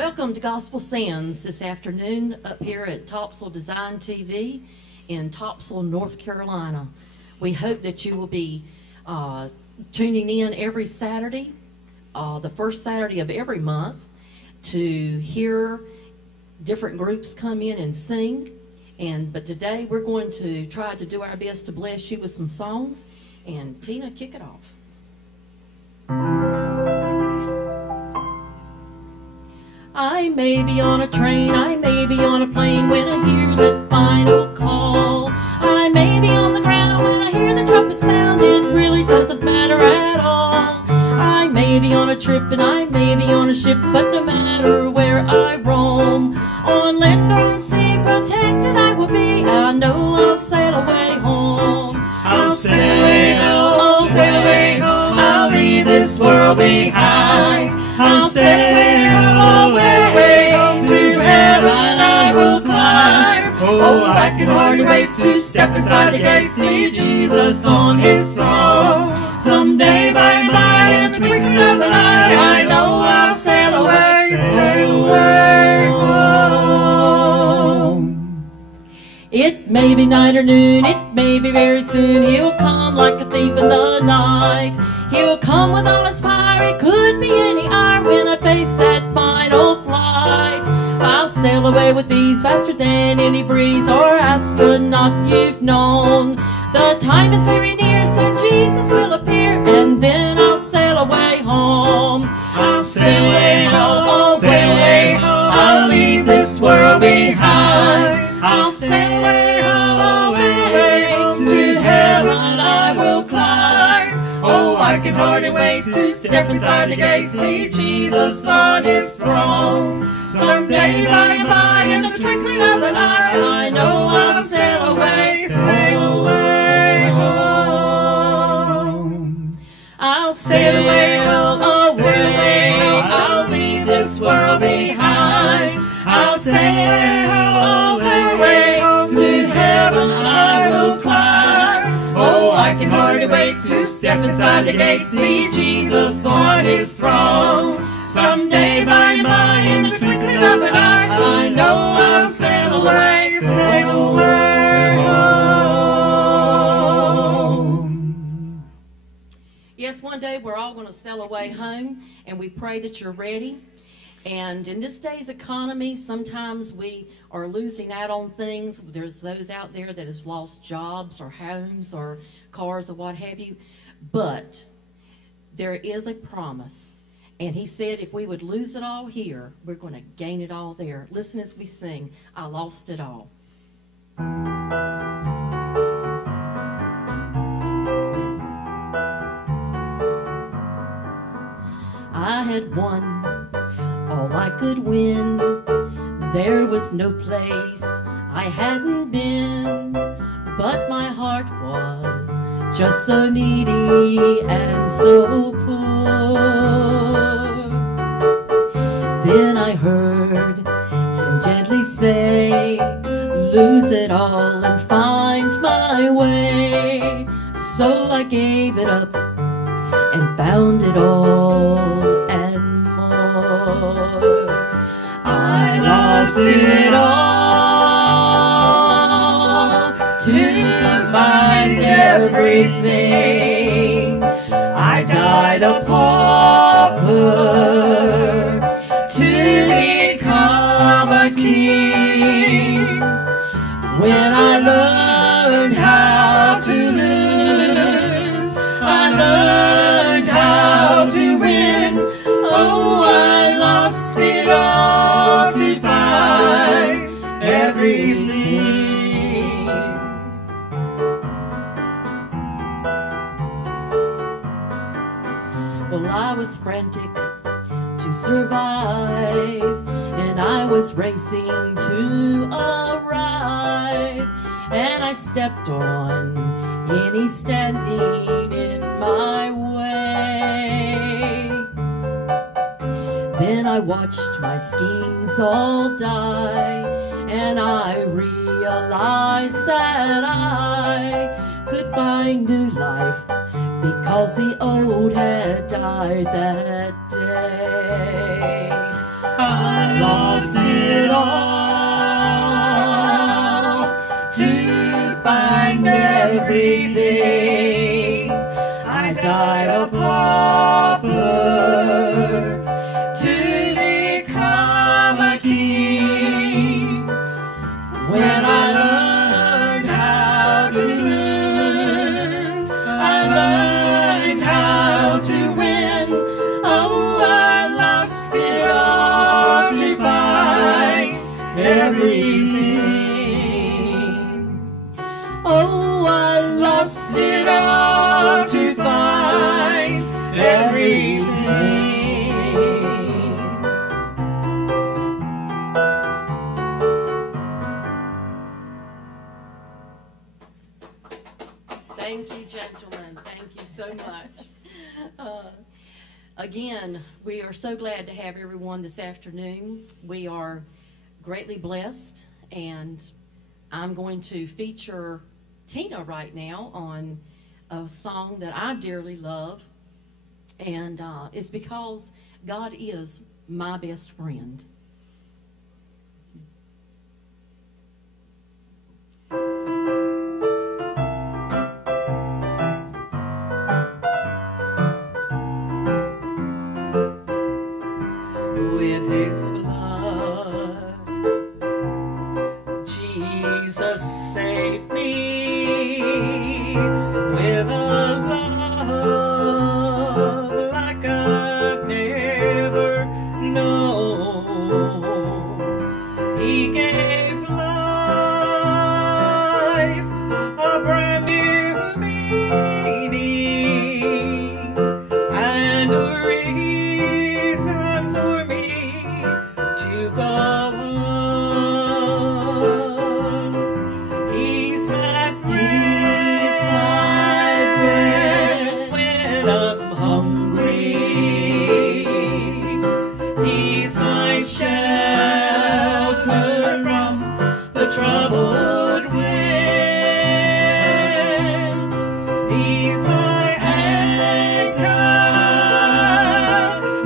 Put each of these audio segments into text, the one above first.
Welcome to Gospel Sands this afternoon up here at Topsail Design TV in Topsail, North Carolina. We hope that you will be tuning in every Saturday, the first Saturday of every month, to hear different groups come in and sing. But today we're going to try to do our best to bless you with some songs. And Tina, kick it off. I may be on a train, I may be on a plane when I hear that final call. I may be on the ground when I hear the trumpet sound, it really doesn't matter at all. I may be on a trip and I may be on a ship, but no matter where I roam, on land or on sea, protected I will be. I know I'll sail away home. I'll sail away home, I'll sail away home, I'll leave this world behind. I'll sail away home, sail away home, to heaven I will climb. Oh, I can hardly wait to step inside the gate, see Jesus on his throne. Someday by and by, in the twinkling of an eye, I know I'll sail away home. It may be night or noon, it may be very soon, he'll come like a thief in the night. He'll come with all his fire, it could be any hour when I face that final flight. I'll sail away with ease, faster than any breeze or astronaut you've known. The time is very near, soon Jesus will appear, and then I'll sail away home. I'll sail away home, I'll sail away home, I'll leave this world behind. I'll sail away home, I'll sail away home, to heaven I will climb. Oh, I can hardly wait to step inside the gate, see Jesus on his throne. Someday by and by, in the twinkling of an eye, I know I'll sail away home. I'll sail away home, I'll sail away home, I'll leave this world behind. I'll sail away home, I'll sail away home, to heaven I will climb. Oh, I can hardly wait to step inside the gate, see Jesus on his throne. Someday by and by, in the twinkling of an eye, I know I'll sail away home. Yes, one day we're all going to sail away home, and we pray that you're ready. And in this day's economy, sometimes we are losing out on things. There's those out there that have lost jobs or homes or cars or what have you. But there is a promise. And he said if we would lose it all here, we're going to gain it all there. Listen as we sing, I Lost It All. I had won all I could win. There was no place I hadn't been, but my heart was just so needy and so poor. Then I heard him gently say, lose it all and find my way. So I gave it up and found it all and more. I lost it all to find everything. I died a pauper to become a king. When I learned how to lose, I learned how to win. Oh, I lost it all to find everything. Well, I was frantic to survive, and I was racing to arrive, and I stepped on any standing in my way. Then I watched my schemes all die, and I realized that I could find new life because the old had died that day. I lost it all to find everything. I died a pauper to become a king. When I learned how to lose, I learned how to win. Oh, I lost it all to find everything. Oh, I lost it all to find everything. Thank you, gentlemen. Thank you so much. Again, we are so glad to have everyone this afternoon. We are greatly blessed, and I'm going to feature Tina right now on a song that I dearly love, and it's because God is my best friend. With his blood, Jesus saved me. With a love like I've never known, he gave life a brand new meaning and a reason for me to go on. He's my bread when I'm hungry. He's my shelter from the troubled winds. He's my anchor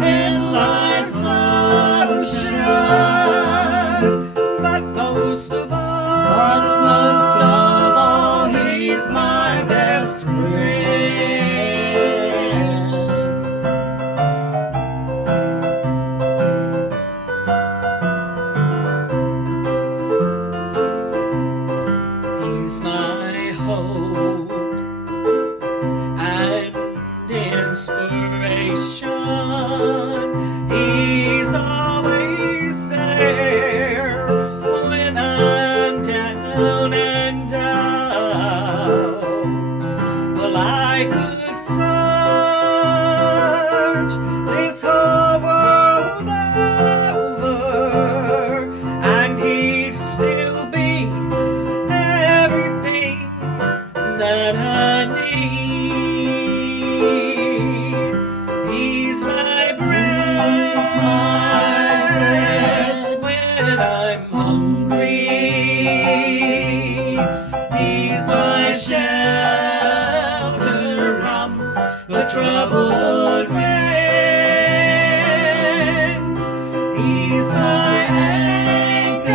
in life's ocean. But most of all, he's my best friend. He's my hope and inspiration. He's always there when I'm down and out. Well, I could search this whole world over, and he'd still be everything that I need. He's my bread when I'm hungry. He's my shelter from the troubled winds. He's my anchor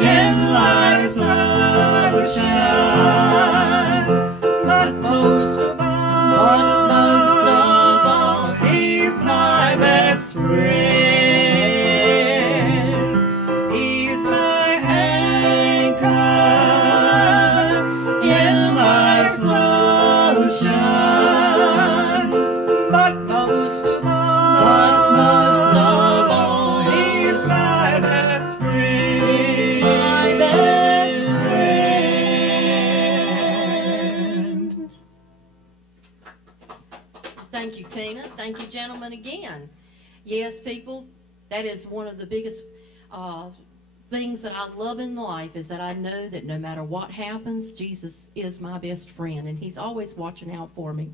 in life's ocean. But most of all, he's my best friend. He's my anchor in life's ocean. But most of all, he's my best friend. He's my best friend. Thank you, Tina. Thank you, gentlemen, again. Yes, people, that is one of the biggest things that I love in life, is that I know that no matter what happens, Jesus is my best friend, and he's always watching out for me.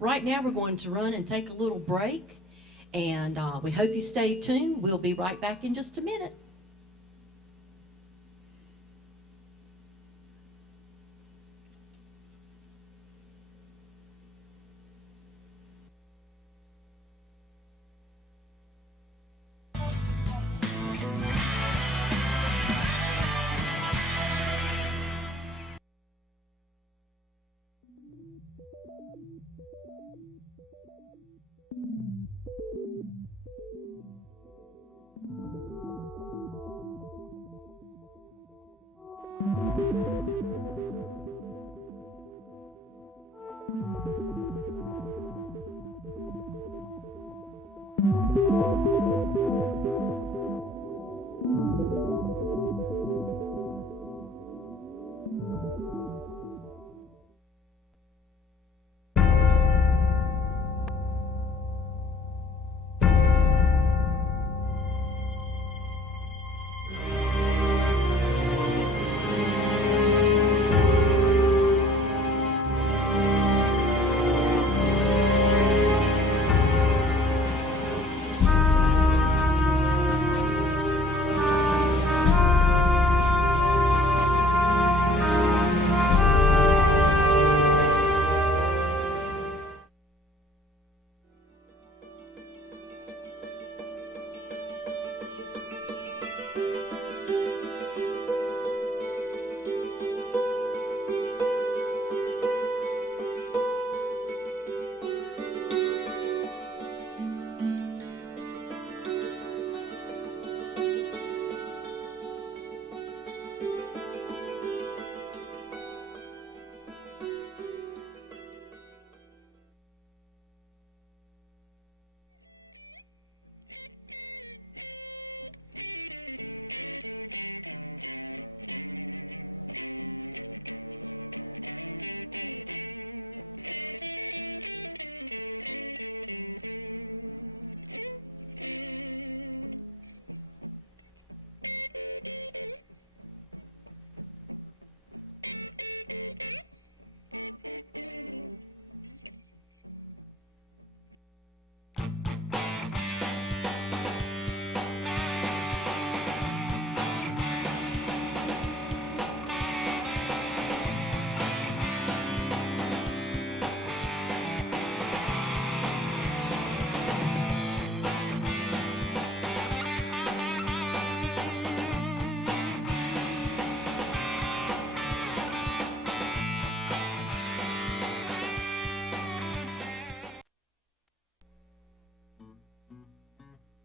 Right now, we're going to run and take a little break, and we hope you stay tuned. We'll be right back in just a minute.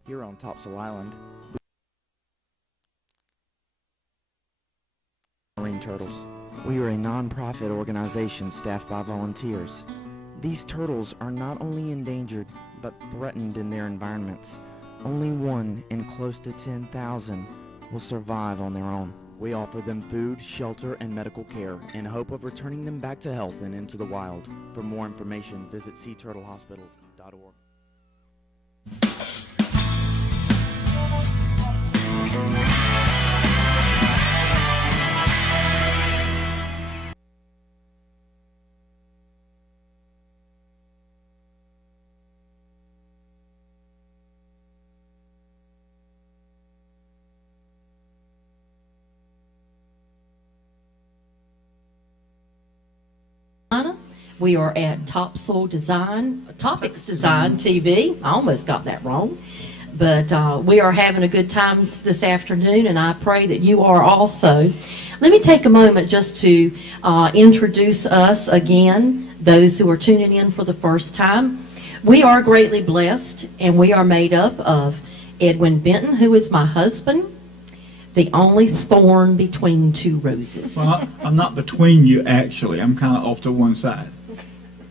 Here on Topsail Island, marine turtles. We are a non-profit organization staffed by volunteers. These turtles are not only endangered, but threatened in their environments. Only one in close to 10,000 will survive on their own. We offer them food, shelter, and medical care in hope of returning them back to health and into the wild. For more information, visit seaturtlehospital.org. We are at Topsail Design, Topics Design TV. I almost got that wrong. But we are having a good time this afternoon, and I pray that you are also. Let me take a moment just to introduce us again, those who are tuning in for the first time. We are greatly blessed, and we are made up of Edwin Benton, who is my husband, the only thorn between two roses. Well, I'm not between you, actually. I'm kind of off to one side.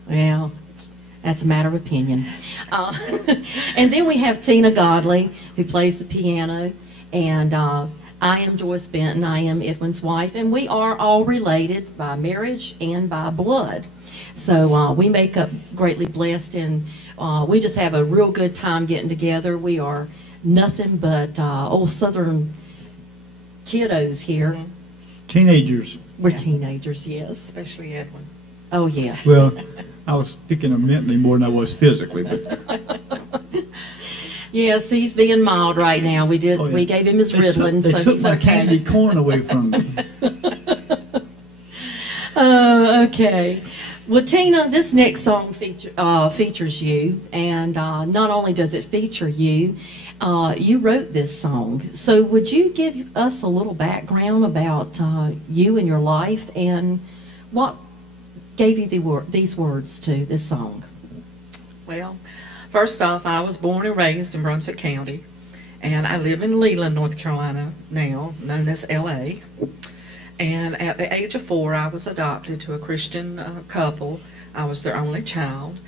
Well, that's a matter of opinion. And then we have Tina Godley, who plays the piano, and I am Joyce Benton. I am Edwin's wife, and we are all related by marriage and by blood. So we make up greatly blessed, and we just have a real good time getting together. We are nothing but old Southern kiddos here. Teenagers. We're teenagers, yes. Especially Edwin. Oh, yes. Well, I was speaking of mentally more than I was physically, but Yes, he's being mild right now. We did. Oh, yeah. We gave him his Ritalin, they so took he's my okay. candy corn away from me. Okay. Well, Tina, this next song features you, and not only does it feature you, you wrote this song. So would you give us a little background about you and your life, and what gave you these words to this song? Well, first off, I was born and raised in Brunswick County, and I live in Leland, North Carolina now, known as L.A. And at the age of 4, I was adopted to a Christian couple. I was their only child.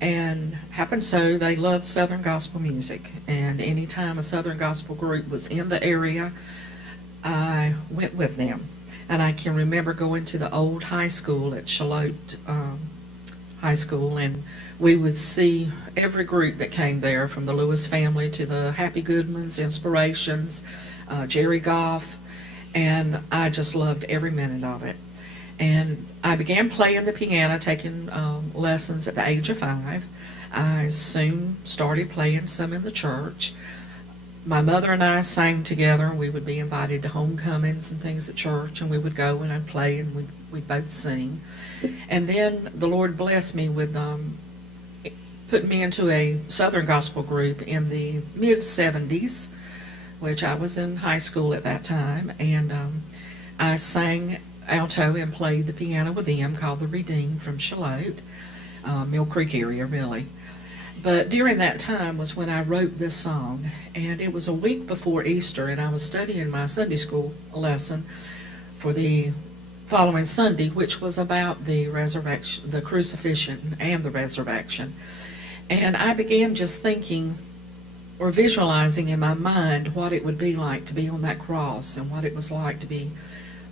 And happened so they loved Southern gospel music. And anytime a Southern gospel group was in the area, I went with them. And I can remember going to the old high school at Charlotte High School, and we would see every group that came there, from the Lewis family to the Happy Goodmans, Inspirations, Jerry Goff, and I just loved every minute of it. And I began playing the piano, taking lessons at the age of 5. I soon started playing some in the church. My mother and I sang together. We would be invited to homecomings and things at church, and we would go and I'd play, and we'd both sing. And then the Lord blessed me with putting me into a Southern gospel group in the mid-70s, which I was in high school at that time, and I sang alto and played the piano with them, called the Redeemed, from Charlotte, Mill Creek area, really. But during that time was when I wrote this song, and it was a week before Easter, and I was studying my Sunday school lesson for the following Sunday, which was about the resurrection, the crucifixion and the resurrection. And I began just thinking, or visualizing in my mind, what it would be like to be on that cross, and what it was like to be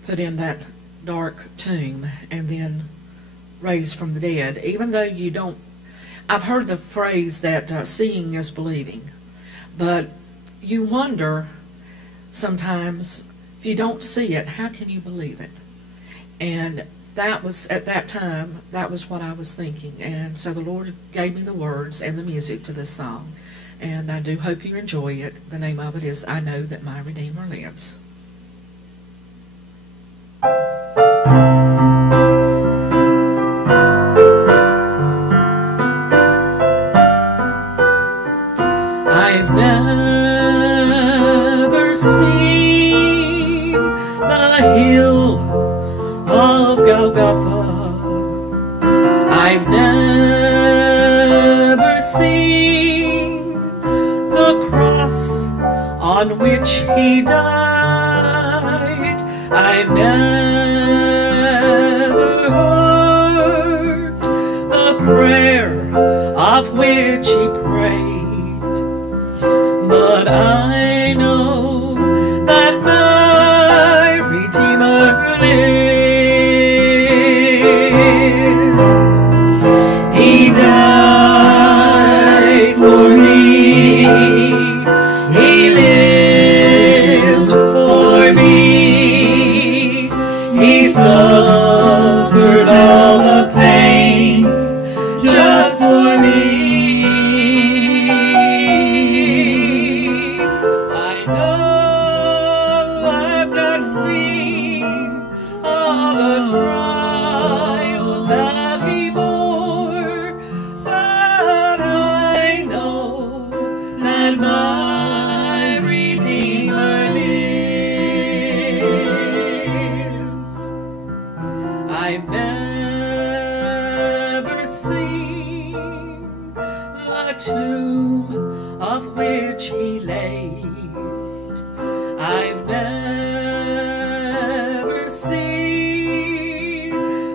put in that dark tomb and then raised from the dead. Even though you don't, I've heard the phrase that seeing is believing, but you wonder sometimes, if you don't see it, how can you believe it? And that was, at that time, that was what I was thinking. And so the Lord gave me the words and the music to this song, and I do hope you enjoy it. The name of it is I Know That My Redeemer Lives. I've never seen the hill of Golgotha. I've never seen the cross on which he died. I've never heard the prayer of which he prayed, but I know that my Redeemer lives. He died for me. He lives for me. He suffered all the pain just for me. I know I've not seen all the trials that he bore, but I know that my Redeemer lives. I've never seen the tomb of which he laid. I've never seen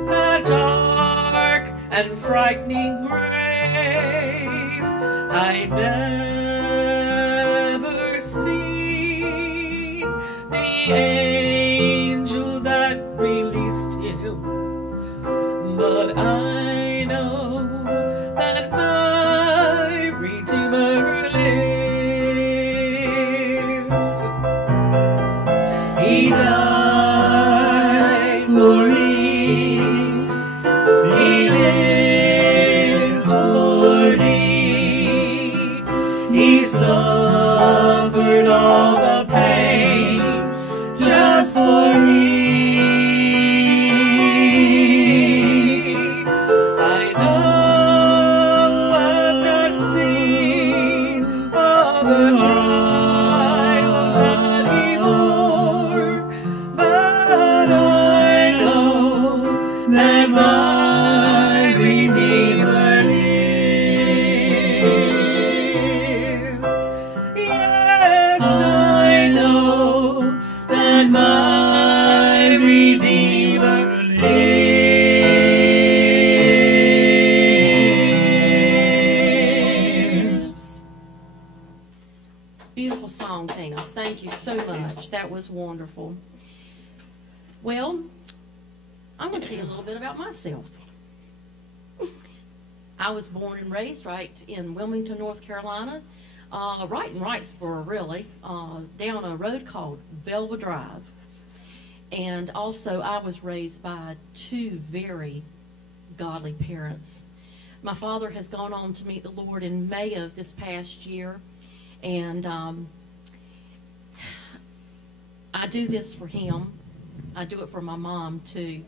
the dark and frightening grave. I never seen the angel that released him, but I know that my Redeemer lives. He died for me. He lives for me. He suffered all the pain just for me. I know I've not seen all the trials that he bore, but I know that my Redeemer lives. Yes, I know that my Redeemer lives. Beautiful song, Tina. Thank you so much. That was wonderful. Well, I'm going to tell you a little bit about myself. I was born and raised right in Wilmington, North Carolina, right in Wrightsboro, really, down a road called Velva Drive. And also, I was raised by two very godly parents. My father has gone on to meet the Lord in May of this past year, and I do this for him. I do it for my mom, too.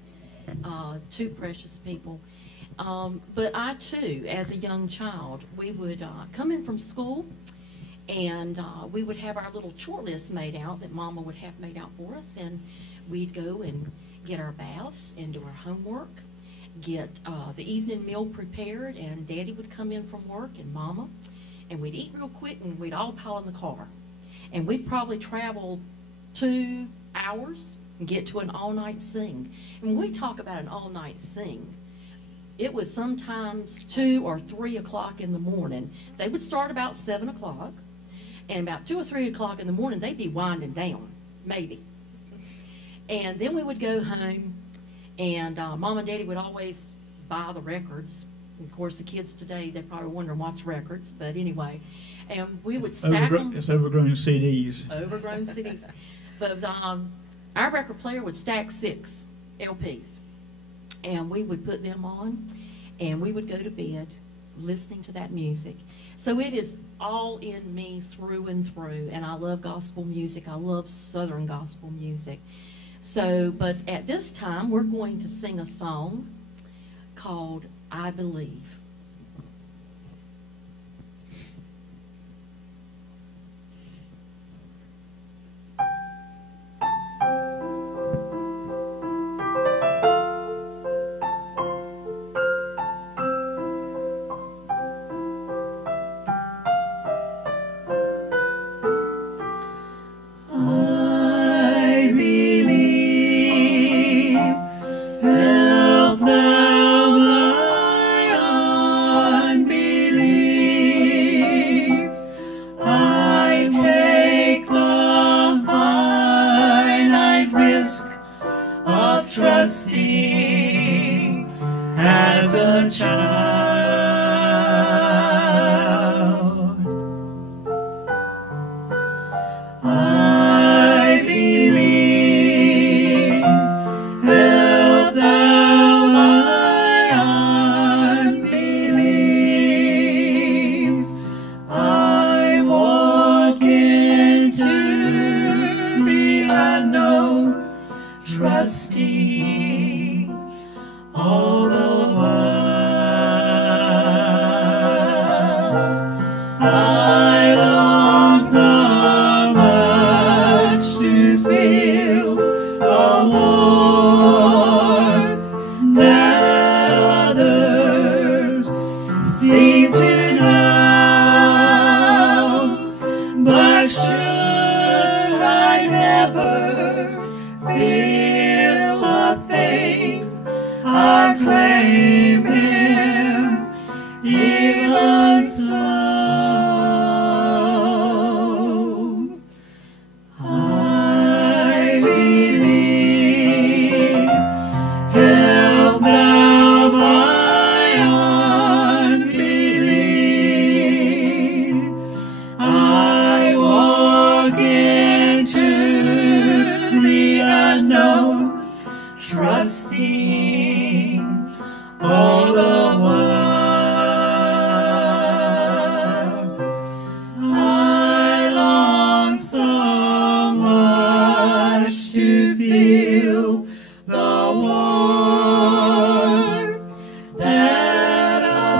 Two precious people. But I, too, as a young child, we would come in from school, and we would have our little chore list made out that Mama would have made out for us, and we'd go and get our baths and do our homework, get the evening meal prepared, and Daddy would come in from work, and Mama, and we'd eat real quick, and we'd all pile in the car. And we'd probably travel 2 hours and get to an all-night sing. And when we talk about an all-night sing, it was sometimes 2 or 3 o'clock in the morning. They would start about 7 o'clock, and about 2 or 3 o'clock in the morning, they'd be winding down, maybe. And then we would go home, and Mom and Daddy would always buy the records. Of course, the kids today, they're probably wondering what's records, but anyway. And we would stack them. It's overgrown CDs. Overgrown CDs. But our record player would stack 6 LPs. And we would put them on, and we would go to bed listening to that music. So it is all in me through and through, and I love gospel music. I love Southern gospel music. So, but at this time, we're going to sing a song called I Believe.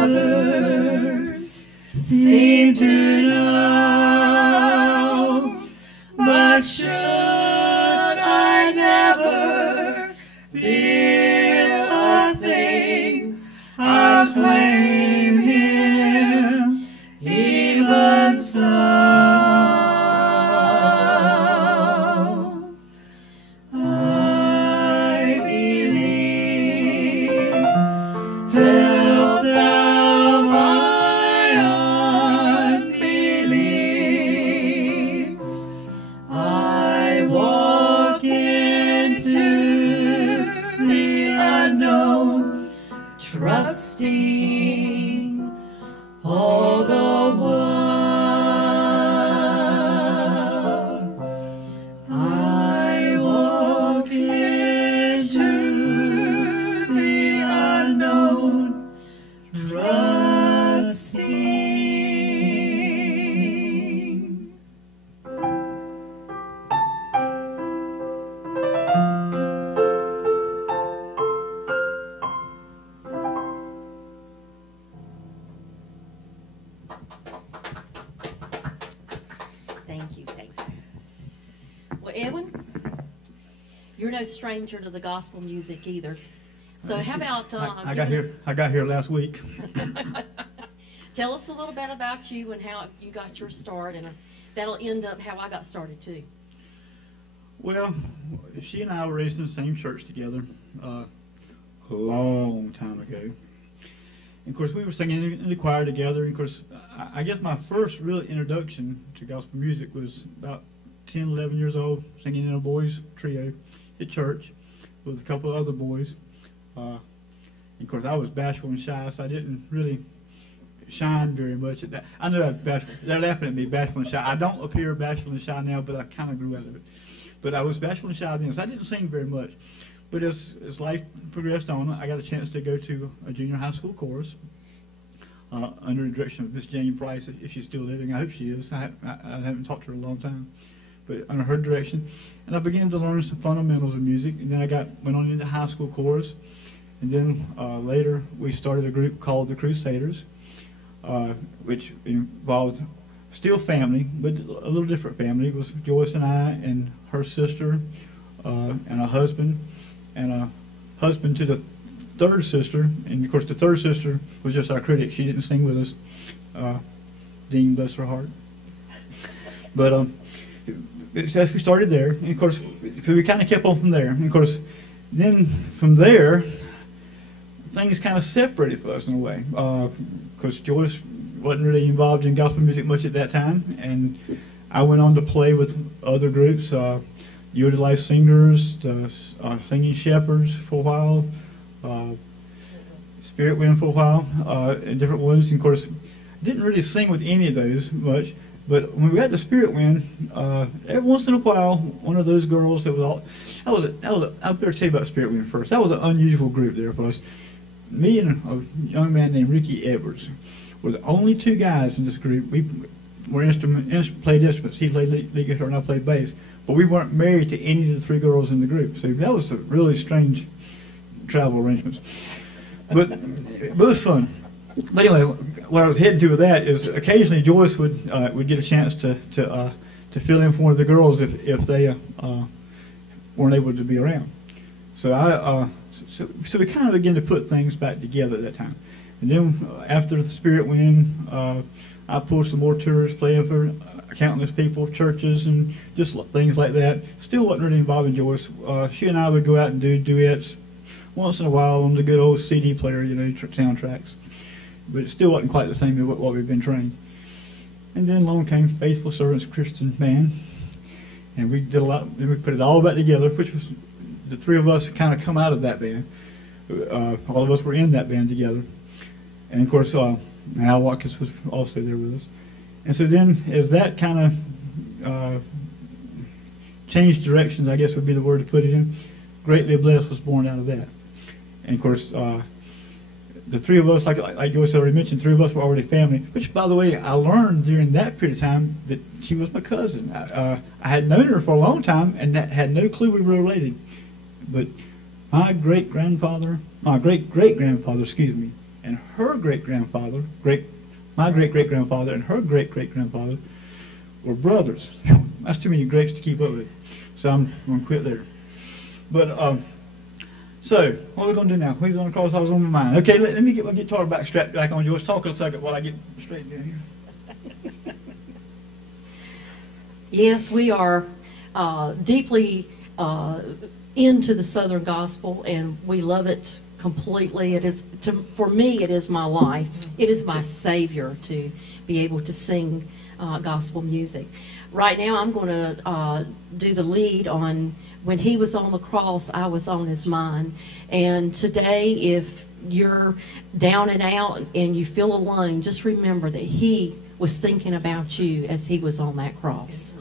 others seem to know, but should I never feel a thing, I'll claim him even so. I believe, help thou my unbelief. I walk into the unknown, trusting all the while. I walk into the unknown, trusting. Thank you, thank you. Well, Edwin, you're no stranger to the gospel music either. So how about I got here last week. tell us a little bit about you and how you got your start, and that'll end up how I got started too. Well, she and I were raised in the same church together a long time ago. And of course, we were singing in the choir together. And of course, I guess my first real introduction to gospel music was about 10, 11 years old, singing in a boys' trio at church with a couple of other boys. And of course, I was bashful and shy, so I didn't really shine very much at that. I know they're laughing at me, bashful and shy. I don't appear bashful and shy now, but I kind of grew out of it. But I was bashful and shy then, so I didn't sing very much. But as life progressed on, I got a chance to go to a junior high school chorus under the direction of Miss Jane Price, if she's still living. I hope she is. I haven't talked to her in a long time. But under her direction. And I began to learn some fundamentals of music. And then I went on into high school chorus. And then later we started a group called the Crusaders, which involved still family, but a little different family. It was Joyce and I and her sister and a husband to the third sister. And of course the third sister was just our critic. She didn't sing with us. Dean, bless her heart. But as we started there, and of course, so we kind of kept on from there. And of course, then from there, things kind of separated for us in a way. Because Joyce wasn't really involved in gospel music much at that time, and I went on to play with other groups, You're the Life Singers, Singing Shepherds for a while, Spirit Wind for a while, and different ones. And of course, didn't really sing with any of those much. But when we got to Spirit Wind, every once in a while, one of those girls that was I better tell you about Spirit Wind first. That was an unusual group there for us. Me and a young man named Ricky Edwards were the only two guys in this group. We were played instruments. He played lead guitar and I played bass. But we weren't married to any of the three girls in the group. So that was a really strange travel arrangements. But it was fun. But anyway, what I was heading to with that is occasionally Joyce would get a chance to fill in for one of the girls if they weren't able to be around. So so we kind of began to put things back together at that time. And then after the Spirit Wind, I pulled some more tours, playing for countless people, churches, and just things like that. Still wasn't really involved in Joyce. She and I would go out and do duets once in a while on the good old CD player, soundtracks. But it still wasn't quite the same as what we'd been trained. And then along came Faithful Servants Christian Band, and we did a lot. And we put it all back together, which was the three of us kind of come out of that band. All of us were in that band together, and of course Al Watkins was also there with us. And so then, as that kind of changed directions, I guess would be the word to put it in, Greatly Blessed was born out of that. And of course, the three of us, like Joyce already mentioned, three of us were already family, which, by the way, I learned during that period of time that she was my cousin. I had known her for a long time and had no clue we were related. But my great-great-grandfather, and her great-grandfather, my great-great-grandfather and her great-great-grandfather were brothers. That's too many grapes to keep up with. So I'm going to quit there. But, so, what are we going to do now? Who's going to cross off on my mind? Okay, let me get my guitar strapped back on. Joyce, talk a second while I get straightened in here. Yes, we are deeply into the Southern gospel, and we love it completely. It is, for me, it is my life. It is my savior to be able to sing gospel music. Right now, I'm going to do the lead on When He Was on the Cross, I Was on His Mind. And today, if you're down and out and you feel alone, just remember that He was thinking about you as He was on that cross.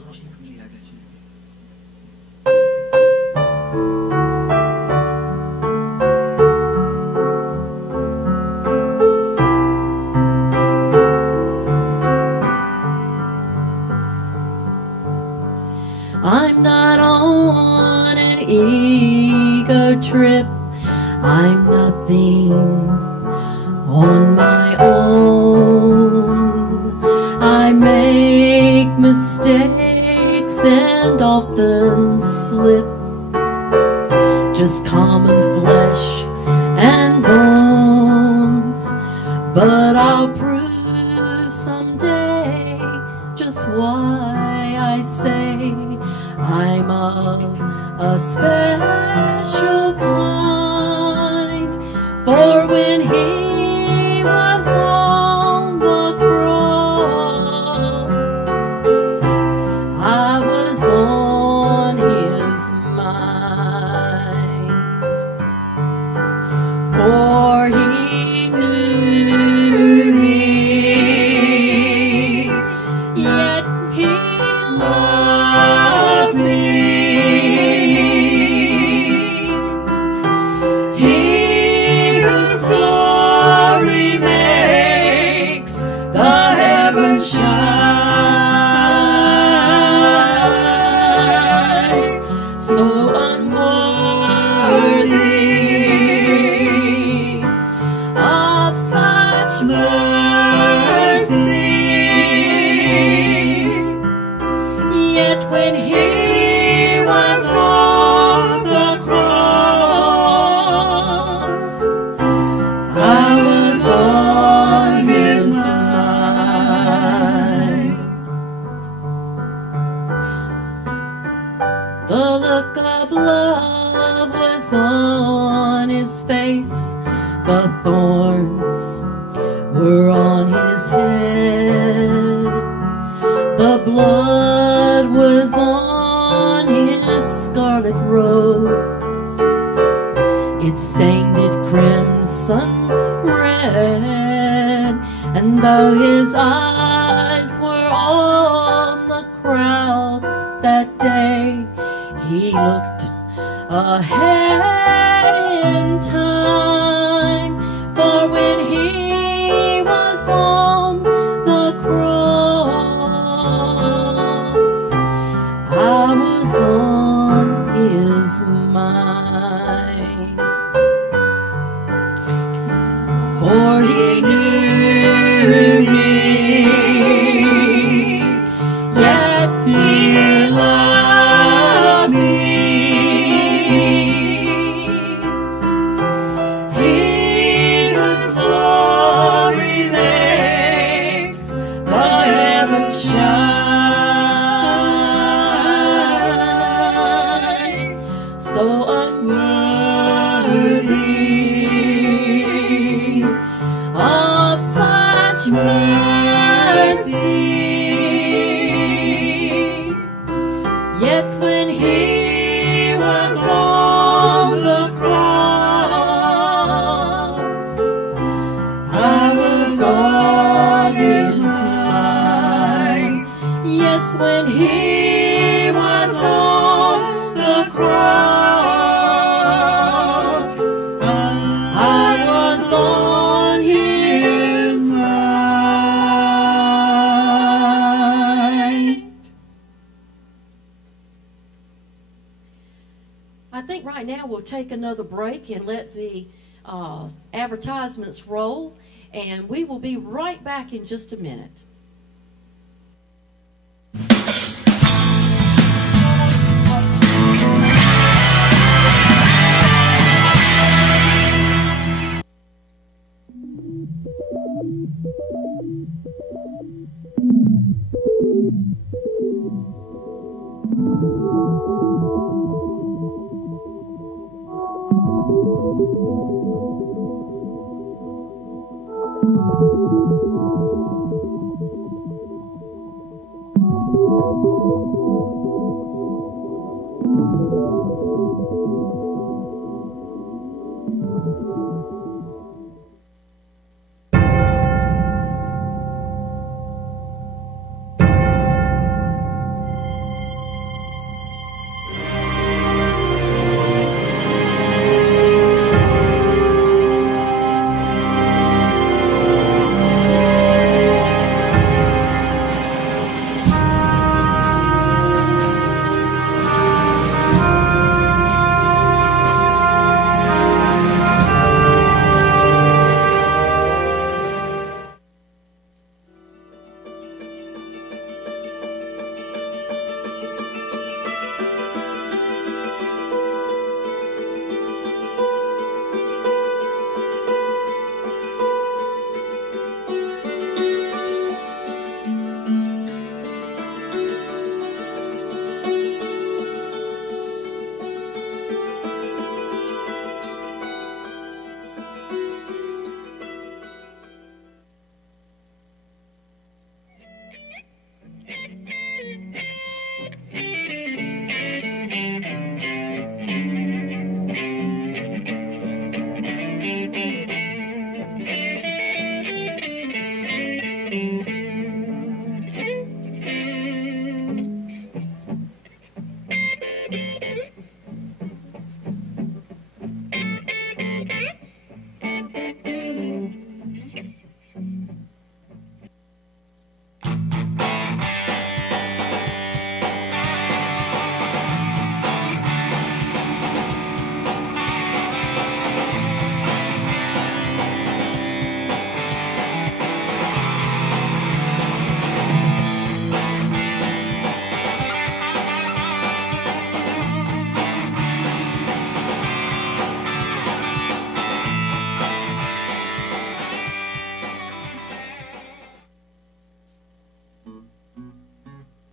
I'm not on an ego trip. I'm nothing on my own. I make mistakes and often slip. Just common flesh and bones. But I'll prove someday just why I say I'm of a special kind. For when He was on the cross, I was on His mind. For He knew me, yet He loved me. He whose glory makes the heavens shine, so unworthy of such mercy. Yet when He was on the cross, I was on His mind. The look of love was on His face. The thorns were on His head. The blood was on His scarlet robe. It stained it crimson red. And though His eyes were on the crowd that day, He looked ahead in time. For when He was on the cross, I was on His mind. For He knew me, yet He loved me. He whose glory makes the heavens shine, so unworthy of such mercy. Yet when He was on the cross, I was on His mind. Yes, when He was on the cross, I was on His mind. I think right now we'll take another break and let the advertisements roll, and we will be right back in just a minute.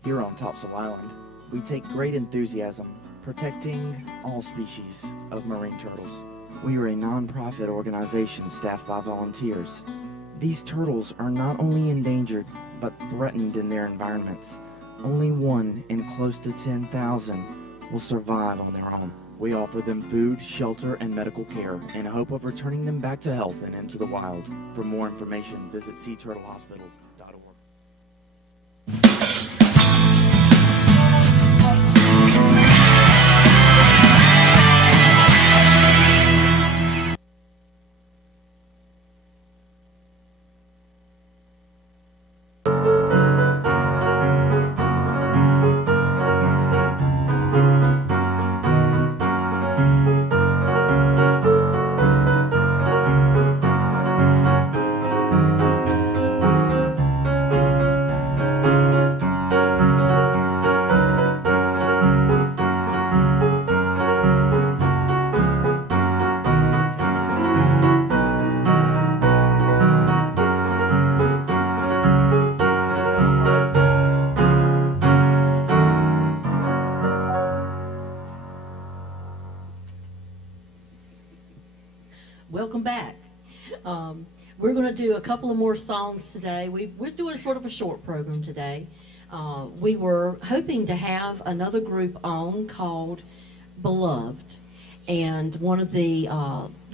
Here on Topsail Island, we take great enthusiasm protecting all species of marine turtles. We are a non-profit organization staffed by volunteers. These turtles are not only endangered, but threatened in their environments. Only one in close to 10,000 will survive on their own. We offer them food, shelter, and medical care in hope of returning them back to health and into the wild. For more information, visit seaturtlehospital.org. Welcome back. We're going to do a couple of more songs today. We're doing sort of a short program today. We were hoping to have another group on called Beloved, and one of the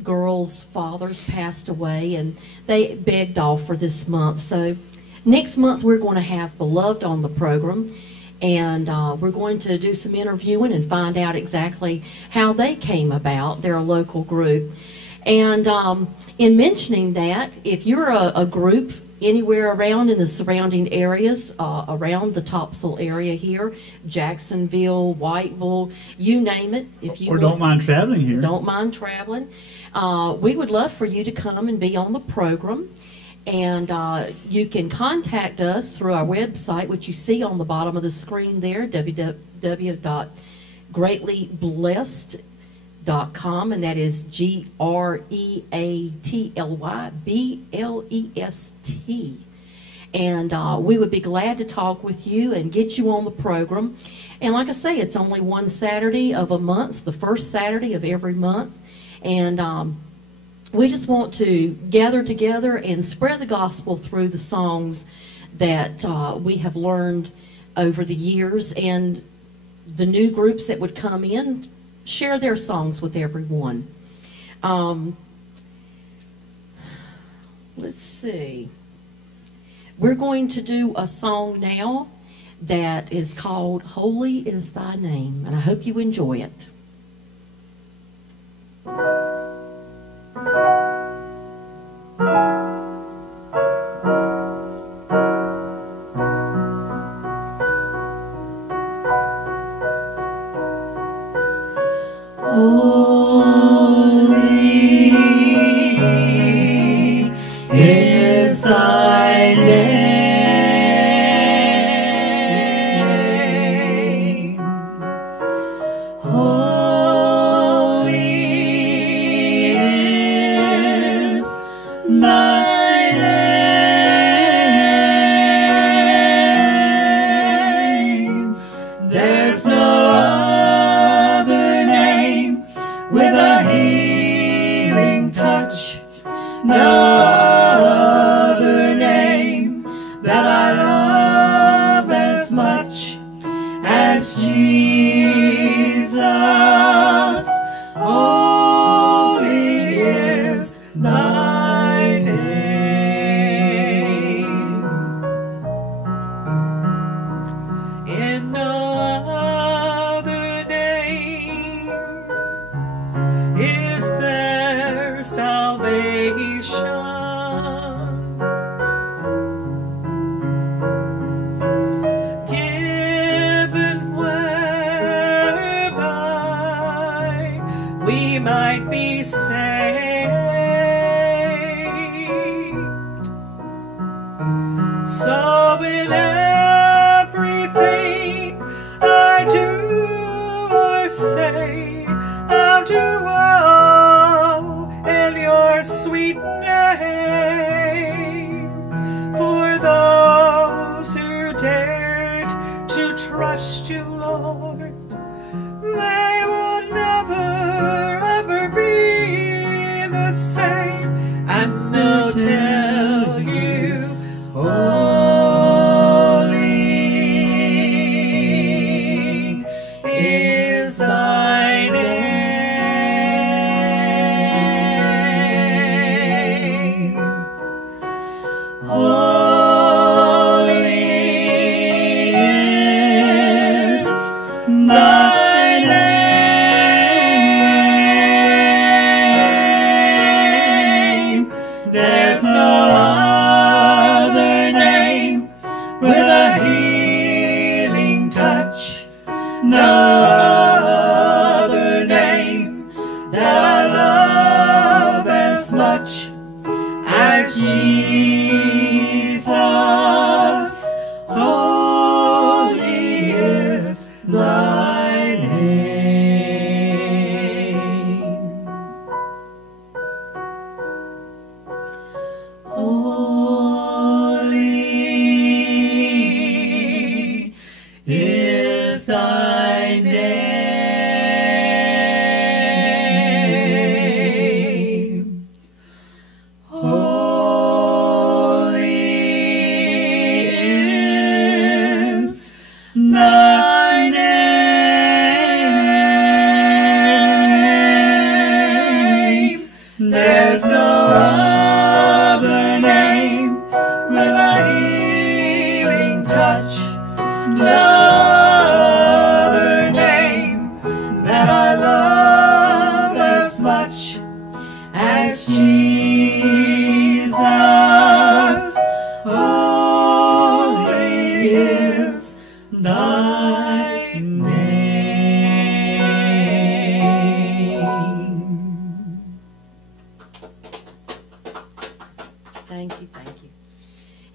girls' fathers passed away, and they begged off for this month. So next month we're going to have Beloved on the program, and we're going to do some interviewing and find out exactly how they came about. They're a local group. And in mentioning that, if you're a group anywhere around in the surrounding areas, around the Topsail area here, Jacksonville, Whiteville, you name it. If you don't mind traveling here. Don't mind traveling. We would love for you to come and be on the program. And you can contact us through our website, which you see on the bottom of the screen there, www.greatlyblest.com, and that is GreatlyBlest. And we would be glad to talk with you and get you on the program. And like I say, it's only one Saturday of a month, the first Saturday of every month. And we just want to gather together and spread the gospel through the songs that we have learned over the years, and the new groups that would come in, share their songs with everyone. Let's see. We're going to do a song now that is called Holy Is Thy Name, and I hope you enjoy it. Same, and they'll tell you, oh.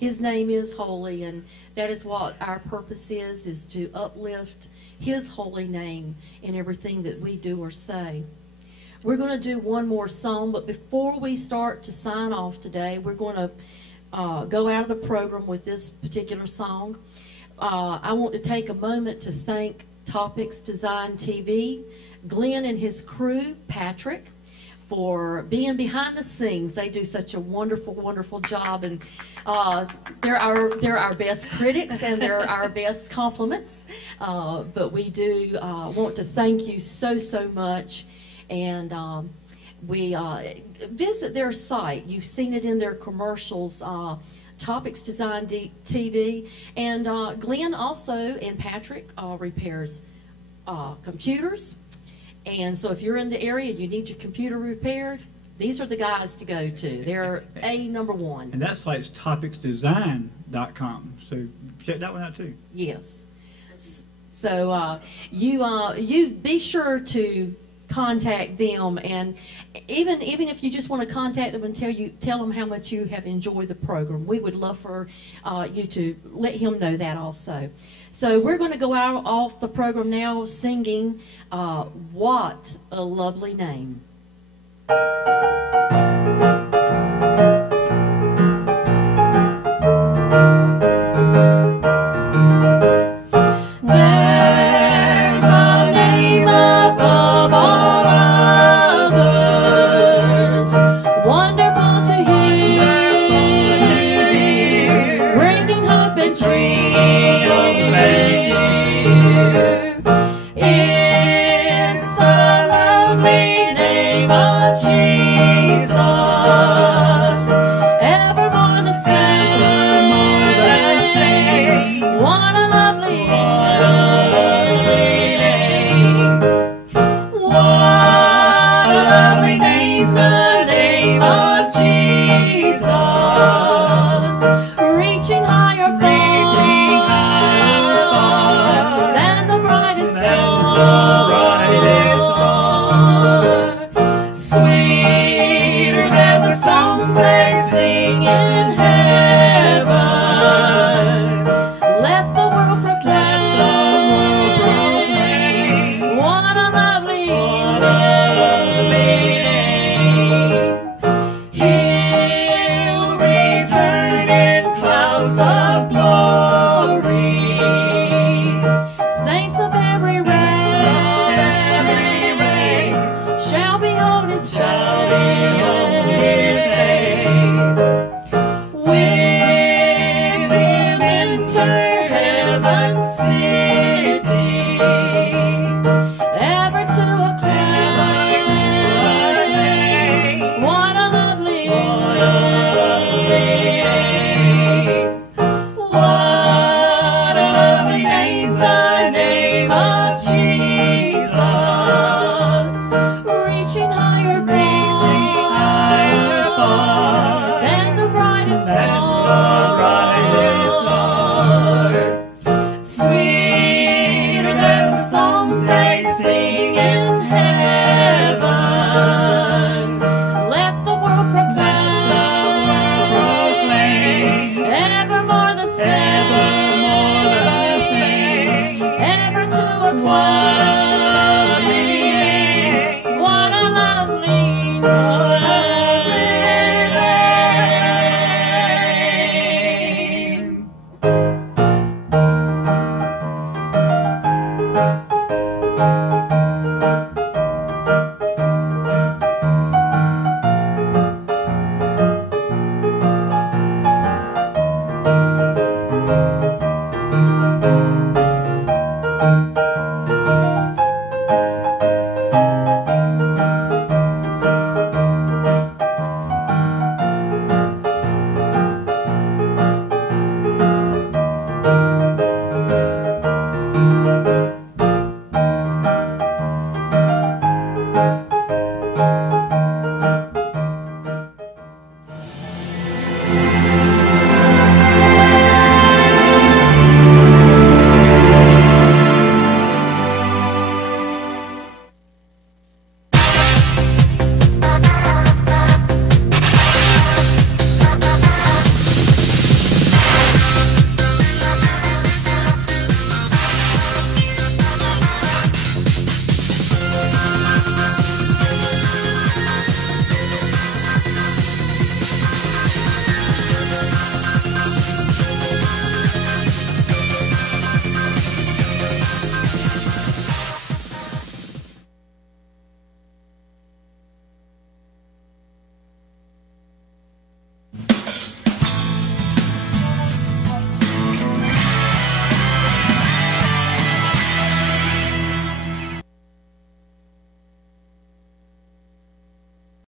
His name is holy, and that is what our purpose is to uplift His holy name in everything that we do or say. We're going to do one more song, but before we start to sign off today, we're going to go out of the program with this particular song. I want to take a moment to thank Topics Design TV, Glenn and his crew, Patrick, for being behind the scenes. They do such a wonderful, wonderful job, and they're our best critics and they're our best compliments. But we do want to thank you so much, and we visit their site. You've seen it in their commercials. Topics Design TV, and Glenn also and Patrick repairs computers. And so if you're in the area and you need your computer repaired, these are the guys to go to. They're #1. And that site's topicsdesign.com. So check that one out too. Yes. So you be sure to contact them, and even if you just want to contact them and tell them how much you have enjoyed the program, we would love for you to let him know that also. So we're going to go out off the program now singing What a Lovely Name. He'll return in clouds of